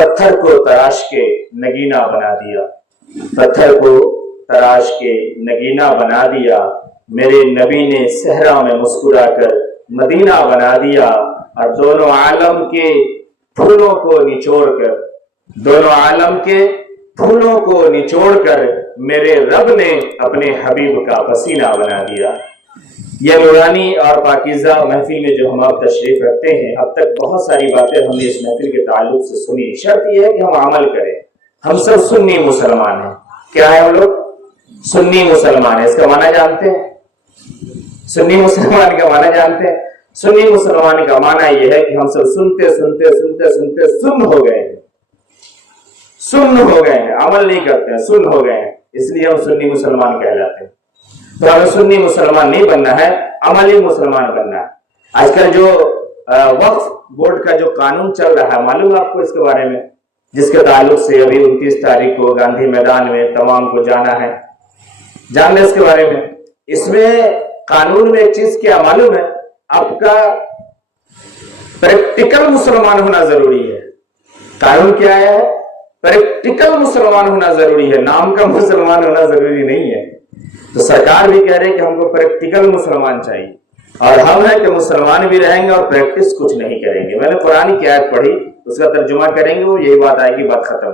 پتھر کو تراش کے نگینا بنا دیا، پتھر کو تراش کے نگینا بنا دیا، میرے نبی نے صحرا میں مسکرا کر مدینہ بنا دیا، اور دونوں عالم کے پھولوں کو نچوڑ کر، دونوں عالم کے پھولوں کو نچوڑ کر میرے رب نے اپنے حبیب کا پسینہ بنا دیا۔ یہ نورانی اور پاکیزہ محفل میں جو ہم آپ تشریف رکھتے ہیں، اب تک بہت ساری باتیں ہم نے اس محفل کے تعلق سے سنی۔ شرط یہ ہے کہ ہم عمل کریں۔ ہم سب سنی مسلمان ہیں۔ کیا ہے ہم لوگ؟ سنی مسلمان ہیں۔ اس کا معنی جانتے ہیں؟ سنی مسلمان کا معنی جانتے ہیں؟ سنی مسلمان کا معنی یہ ہے کہ ہم سب سنتے سنتے سنتے سنتے سن ہو گئے ہیں، سن ہو گئے ہیں، عمل نہیں کرتے ہیں، سن ہو گئے ہیں، اس لیے ہم سنی مسلمان کہلاتے ہیں۔ تو ہمیں سنی مسلمان نہیں بننا ہے، عملی مسلمان بننا ہے۔ آج کل جو وقف بورڈ کا جو قانون چل رہا ہے، معلوم ہے آپ کو اس کے بارے میں؟ جس کے تعلق سے ابھی 29 تاریخ کو گاندھی میدان میں تمام کو جانا ہے، جان لیں اس کے بارے میں۔ اس میں قانون میں ایک چیز کیا معلوم ہے؟ آپ کا پریکٹیکل مسلمان ہونا ضروری ہے۔ قانون کیا ہے؟ پریکٹیکل مسلمان ہونا ضروری ہے، نام کا مسلمان ہونا ضروری نہیں ہے۔ تو سرکار بھی کہہ رہے کہ ہم کو پریکٹیکل مسلمان چاہیے، اور ہم ہیں کہ مسلمان بھی رہیں گے اور پریکٹس کچھ نہیں کریں گے۔ میں نے قرآن کی آیت پڑھی، اس کا ترجمہ کریں گے، وہ یہی بات آئے گی، بات ختم۔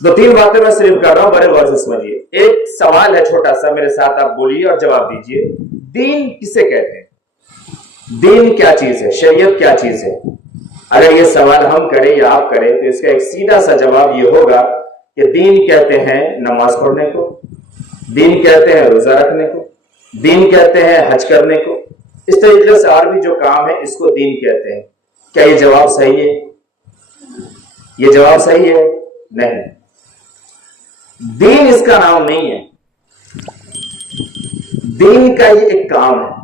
دو تین باتیں میں صرف کر رہا ہوں، بڑے غور سے سمجھیے۔ ایک سوال ہے چھوٹا سا، میرے ساتھ آپ بولیے اور جواب دیجیے۔ دین کسے کہتے ہیں؟ دین کیا چیز ہے؟ شریعت کیا چیز ہے؟ اگر یہ سوال ہم کریں یا آپ کریں تو اس کا ایک سیدھا سا جواب یہ ہوگا کہ دین کہتے ہیں نماز پڑھنے کو، دین کہتے ہیں روزہ رکھنے کو، دین کہتے ہیں حج کرنے کو، اس طریقے سے اور بھی جو کام ہے اس کو دین کہتے ہیں۔ کیا یہ جواب صحیح ہے؟ یہ جواب صحیح ہے؟ نہیں، دین اس کا نام نہیں ہے۔ دین کا یہ ایک کام ہے۔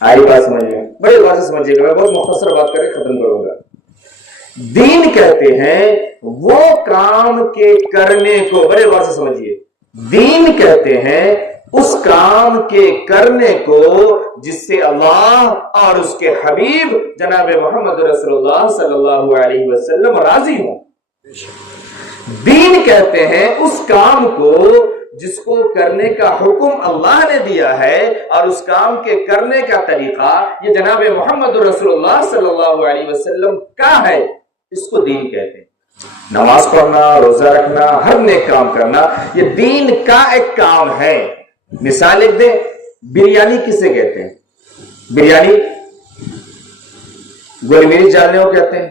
آئی بات سمجھیے، بڑے غور سے سمجھیے گا، میں بہت مختصر بات کر کے ختم کروں گا۔ دین کہتے ہیں وہ کام کے کرنے کو، بڑے غور سے سمجھیے، دین کہتے ہیں اس کام کے کرنے کو جس سے اللہ اور اس کے حبیب جناب محمد رسول اللہ صلی اللہ علیہ وسلم راضی ہوں۔ دین کہتے ہیں اس کام کو جس کو کرنے کا حکم اللہ نے دیا ہے، اور اس کام کے کرنے کا طریقہ یہ جناب محمد رسول اللہ صلی اللہ علیہ وسلم کا ہے، اس کو دین کہتے ہیں۔ نماز پڑھنا، روزہ رکھنا، ہر نیک کام کرنا، یہ دین کا ایک کام ہے۔ مثال لکھ دیں، بریانی کسے کہتے ہیں؟ بریانی گول مرچ ڈالنے کو کہتے ہیں،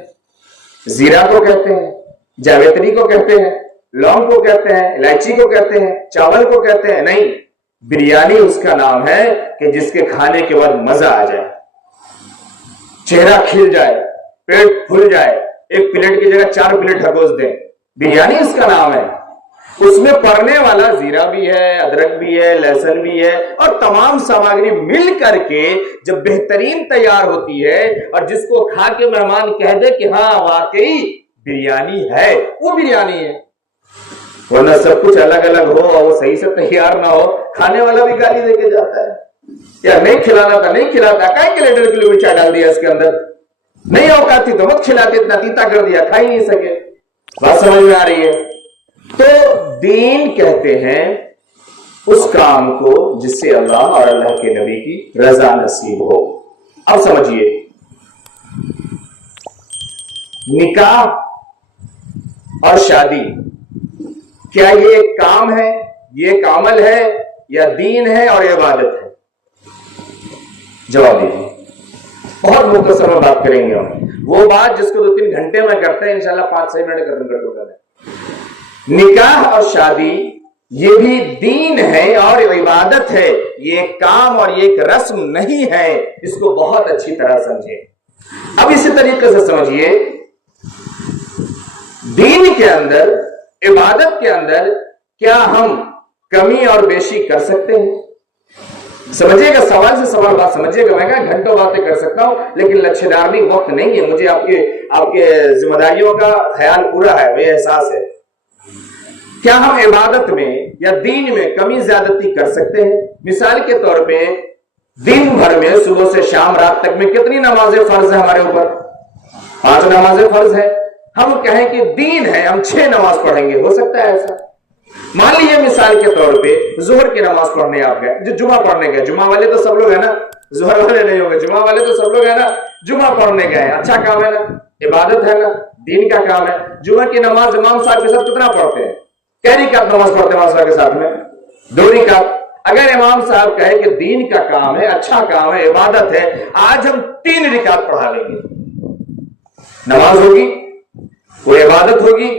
زیرہ کو کہتے ہیں، جاویتری کو کہتے ہیں، لونگ کو کہتے ہیں، الائچی کو کہتے ہیں، چاول کو کہتے ہیں؟ نہیں، بریانی اس کا نام ہے کہ جس کے کھانے کے بعد مزہ آ جائے، چہرہ کھل جائے، پیٹ پھل جائے، ایک پلیٹ کی جگہ 4 پلیٹ ڈھکوس دیں، بریانی اس کا نام ہے۔ اس میں پڑنے والا زیرہ بھی ہے، ادرک بھی ہے، لہسن بھی ہے، اور تمام سامگری مل کر کے جب بہترین تیار ہوتی ہے، اور جس کو کھا کے مہمان کہہ دے کہ ہاں واقعی بریانی ہے، وہ بریانی ہے۔ ورنہ سب کچھ الگ الگ ہو اور وہ صحیح سے تیار نہ ہو، کھانے والا بھی گالی دے کے جاتا ہے، یا نہیں کھلانا تھا نہیں کھلاتا، کہیں کہ لیٹر کلو مرچا ڈال دیا اس کے اندر، نہیں اوقات تھی تو مت کھلاتے، اتنا تیتا کر دیا، کھا ہی نہیں سکے۔ بات سمجھ میں آ رہی ہے؟ تو دین کہتے ہیں اس کام کو جس سے اللہ اور اللہ کے نبی کی رضا نصیب ہو۔ اب سمجھیے، نکاح اور شادی کیا یہ ایک کام ہے، یہ ایک عمل ہے، یا دین ہے اور عبادت ہے؟ جواب دیجیے۔ بہت مختصر میں بات کریں گے ہم، وہ بات جس کو 2-3 گھنٹے میں کرتے ہیں، انشاءاللہ 5-6 منٹ ختم کر دوں گا۔ نکاح اور شادی یہ بھی دین ہے اور عبادت ہے، یہ ایک کام اور یہ ایک رسم نہیں ہے، اس کو بہت اچھی طرح سمجھیں۔ اب اسی طریقے سے سمجھیے، دین کے اندر، عبادت کے اندر کیا ہم کمی اور بیشی کر سکتے ہیں؟ سمجھے گا، سوال سے سوال بات سمجھے گا۔ میں کہا گھنٹوں باتیں کر سکتا ہوں، لیکن لچھدارنی وقت نہیں ہے، مجھے آپ کے ذمہ داریوں کا خیال پورا ہے، مجھے احساس ہے۔ کیا ہم عبادت میں یا دین میں کمی زیادتی کر سکتے ہیں؟ مثال کے طور پہ دن بھر میں صبح سے شام رات تک میں کتنی نمازیں فرض ہیں ہمارے اوپر؟ 5 نمازیں فرض ہے۔ ہم کہیں کہ دین ہے، ہم 6 نماز پڑھیں گے، ہو سکتا ہے ایسا؟ مان لیجیے مثال کے طور پہ ظہر کی نماز پڑھنے آپ گئے، جو جمعہ پڑھنے گئے، جمعہ والے تو سب لوگ ہیں نا، ظہر والے نہیں ہوں گے، جمعہ والے تو سب لوگ ہیں نا، جمعہ پڑھنے گئے، اچھا کام ہے نا، عبادت ہے نا، دین کا کام ہے۔ جمعہ کی نماز امام صاحب کے ساتھ کتنا پڑھتے ہیں؟ کئی رکعت نماز پڑھتے ہیں امام صاحب کے ساتھ میں؟ 2 رکعت۔ اگر امام صاحب کہے کہ دین کا کام ہے، اچھا کام ہے، عبادت ہے، آج ہم 3 رکعت پڑھا لیں گے، نماز ہوگی؟ وہ عبادت ہوگی؟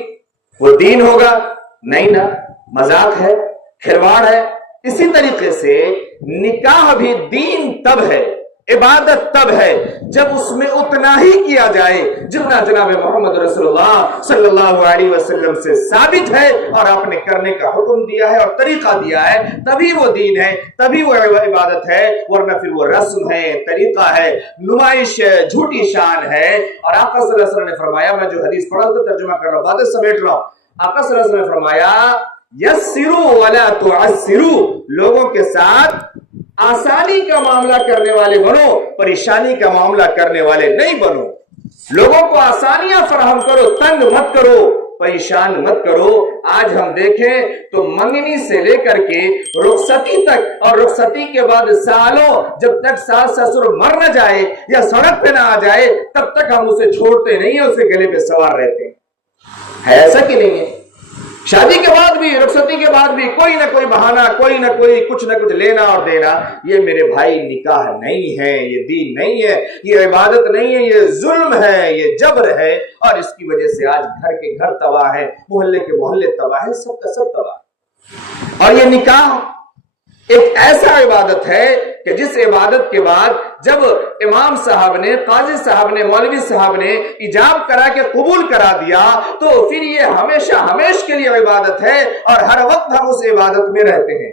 وہ دین ہوگا؟ نہیں نا، مذاق ہے، کھلواڑ ہے۔ اسی طریقے سے نکاح بھی دین تب ہے، عبادت تب ہے جب اس میں اتنا ہی کیا جائے جتنا جناب محمد رسول اللہ صلی اللہ علیہ وسلم سے ثابت ہے اور آپ نے کرنے کا حکم دیا ہے اور طریقہ دیا ہے، تبھی وہ دین ہے، تبھی وہ عبادت ہے، ورنہ پھر وہ رسم ہے، طریقہ ہے، نمائش ہے، جھوٹی شان ہے۔ اور آقا صلی اللہ علیہ وسلم نے فرمایا، میں جو حدیث پڑھا تو ترجمہ کر رہا ہوں، باتیں سمیٹ رہا ہوں، آقا صلی اللہ علیہ وسلم نے فرمایا یسروا ولا تعسروا، لوگوں کے ساتھ آسانی کا معاملہ کرنے والے بنو، پریشانی کا معاملہ کرنے والے نہیں بنو۔ لوگوں کو آسانیاں فراہم کرو، تنگ مت کرو، پریشان مت کرو۔ آج ہم دیکھیں تو منگنی سے لے کر کے رخصتی تک، اور رخصتی کے بعد سالوں، جب تک ساس سسر مر نہ جائے یا سڑک پہ نہ آ جائے تب تک ہم اسے چھوڑتے نہیں ہیں، اسے گلے پہ سوار رہتے ہیں۔ ہے ایسا کہ نہیں ہے؟ شادی کے بعد بھی، رخصتی کے بعد بھی کوئی نہ کوئی بہانہ، کوئی نہ کوئی کچھ نہ کچھ لینا اور دینا۔ یہ میرے بھائی نکاح نہیں ہے، یہ دین نہیں ہے، یہ عبادت نہیں ہے، یہ ظلم ہے، یہ جبر ہے، اور اس کی وجہ سے آج گھر کے گھر تباہ ہے، محلے کے محلے تباہ ہے، سب کا سب تباہ ہے۔ اور یہ نکاح ایک ایسا عبادت ہے کہ جس عبادت کے بعد جب امام صاحب نے، قاضی صاحب نے، مولوی صاحب نے ایجاب کرا کے قبول کرا دیا تو پھر یہ ہمیشہ ہمیش کے لیے عبادت ہے، اور ہر وقت ہم اس عبادت میں رہتے ہیں۔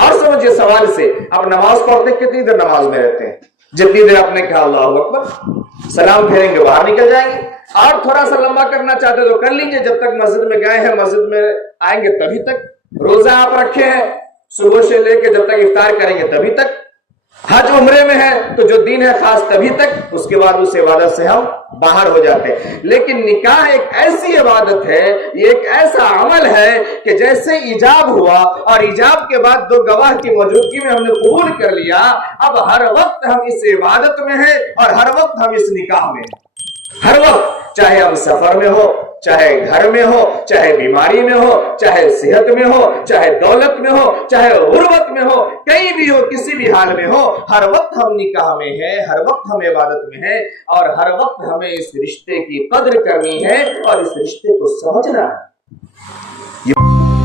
اور سمجھے سوال سے، آپ نماز پڑھتے کتنی دیر نماز میں رہتے ہیں؟ جتنی دیر آپ نے کہا اللہ اکبر، سلام پھیریں گے باہر نکل جائیں گے، اور تھوڑا سا لمبا کرنا چاہتے تو کر لیجئے، جب تک مسجد میں گئے ہیں، مسجد میں آئیں گے تبھی تک۔ روزہ آپ رکھے ہیں صبح سے لے کے جب تک افطار کریں گے تبھی تک۔ حج عمرے میں ہے تو جو دین ہے خاص تبھی تک، اس کے بعد اس عبادت سے ہم باہر ہو جاتے ہیں۔ لیکن نکاح ایک ایسی عبادت ہے، یہ ایک ایسا عمل ہے کہ جیسے ایجاب ہوا اور ایجاب کے بعد 2 گواہ کی موجودگی میں ہم نے قبول کر لیا، اب ہر وقت ہم اس عبادت میں ہیں اور ہر وقت ہم اس نکاح میں ہیں۔ ہر وقت، چاہے ہم سفر میں ہو، چاہے گھر میں ہو، چاہے بیماری میں ہو، چاہے صحت میں ہو، چاہے دولت میں ہو، چاہے غربت میں ہو، کہیں بھی ہو، کسی بھی حال میں ہو، ہر وقت ہم نکاح میں ہیں، ہر وقت ہم عبادت میں ہیں، اور ہر وقت ہمیں اس رشتے کی قدر کرنی ہے اور اس رشتے کو سمجھنا ہے۔